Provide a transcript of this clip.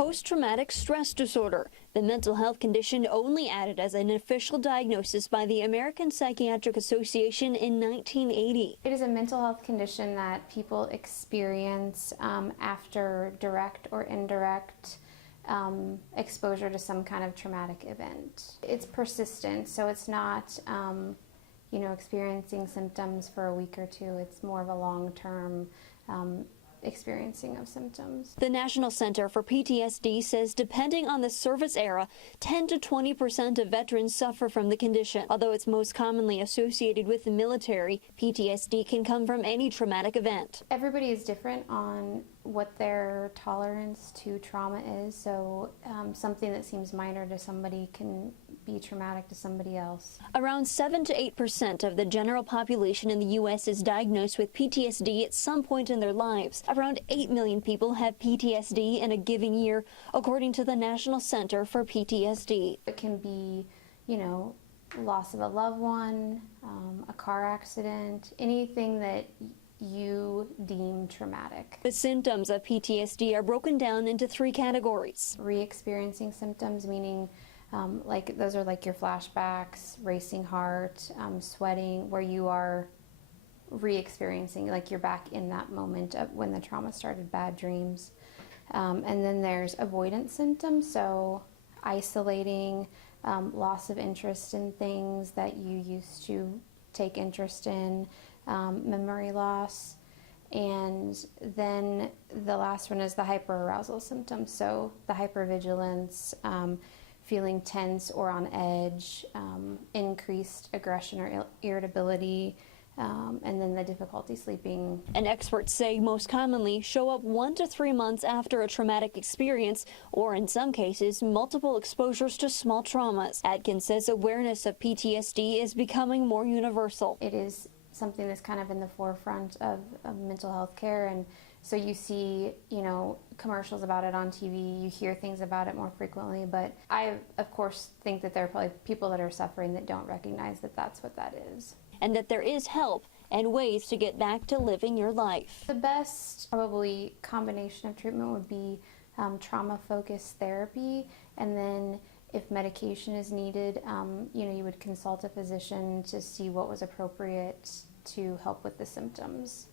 post-traumatic stress disorder, the mental health condition only added as an official diagnosis by the American Psychiatric Association in 1980. It is a mental health condition that people experience after direct or indirect exposure to some kind of traumatic event. It's persistent, so it's not experiencing symptoms for a week or two. It's more of a long-term experiencing of symptoms. The National Center for PTSD says depending on the service era, 10 to 20% of veterans suffer from the condition. Although it's most commonly associated with the military, PTSD can come from any traumatic event. Everybody is different on what their tolerance to trauma is, so something that seems minor to somebody can be traumatic to somebody else. Around 7 to 8% of the general population in the U.S. is diagnosed with PTSD at some point in their lives. Around 8 million people have PTSD in a given year, according to the National Center for PTSD. It can be, loss of a loved one, a car accident, anything that you deem traumatic. The symptoms of PTSD are broken down into 3 categories. Re-experiencing symptoms, meaning those are like your flashbacks, racing heart, sweating, where you are re-experiencing, like you're back in that moment of when the trauma started, bad dreams. And then there's avoidance symptoms, so isolating, loss of interest in things that you used to take interest in, memory loss. And then the last one is the hyperarousal symptoms, so the hypervigilance, feeling tense or on edge, increased aggression or irritability, and then the difficulty sleeping. And experts say most commonly show up 1 to 3 months after a traumatic experience, or in some cases, multiple exposures to small traumas. Atkins says awareness of PTSD is becoming more universal. It is something that's kind of in the forefront of mental health care, and so you see, commercials about it on TV, you hear things about it more frequently, but I, of course, think that there are probably people that are suffering that don't recognize that that's what that is. And that there is help and ways to get back to living your life. The best, probably, combination of treatment would be trauma-focused therapy, and then if medication is needed, you would consult a physician to see what was appropriate to help with the symptoms.